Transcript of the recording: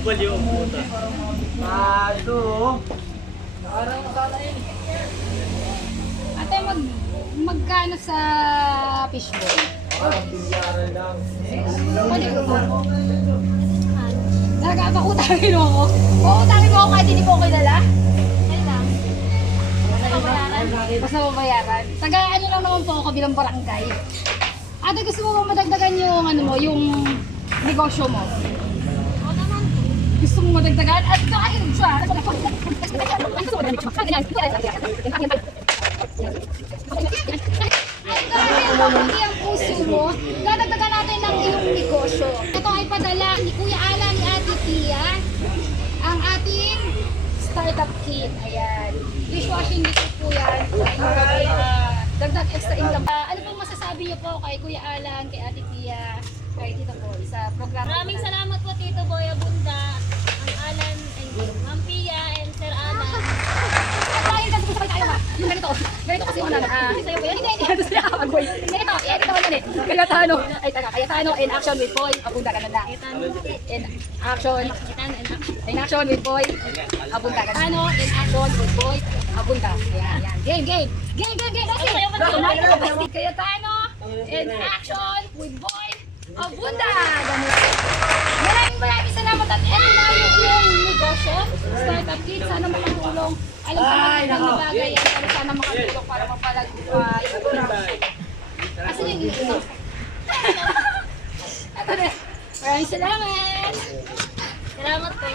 Baliw ang puta. Ito. Ate, magkano sa fishball? Bilyaran lang. Pwede ko ba? Talaga, utangin mo ako? Utangin mo ako kahit hindi mo ako kilala? Ayun lang. Basta mabayaran. Basta mabayaran. Taga ano lang naman po ako bilang barangay. Ate, gusto mo bang madagdagan yung ano mo, yung negosyo mo? Oo naman. Gusto mo madagdagan? At kahit siya, ang puso mo, dadagdagan natin ng iyong negosyo. Ito ay padala ni Kuya Alan, ni Ate Tia, ang ating startup kit. Ayan. Dishwashing liquid po yan. Dagdag extra income. Ano pong masasabi niyo po kay Kuya Alan, kay Ate Tia, kay Tito Boy sa programa? Maraming salamat po Tito Boy Abunda, ang Alan, and Ma'am Pia, and Sir Alan. Dahil kasi sabay tayo ha. Yung ganito kasi una sa'yo po yan. Hindi, ito sila kapag-boy. Ganito, i-edit ako yan eh. Cayetano in action with boy. Abunda, ganun lang. In action. In action with boy. Abunda, Cayetano in action with boy. Abunda. Ayan, ayan. Game. Cayetano in action with boy. Abunda. Ganun. Maraming salamat at ito na yung negosyo. Startup kit. Sana makatulong. Alam ko na bagay yan. Pero sana makatulong para mapalagpay. Kasi na yung ito na. Maraming salamat. Salamat po.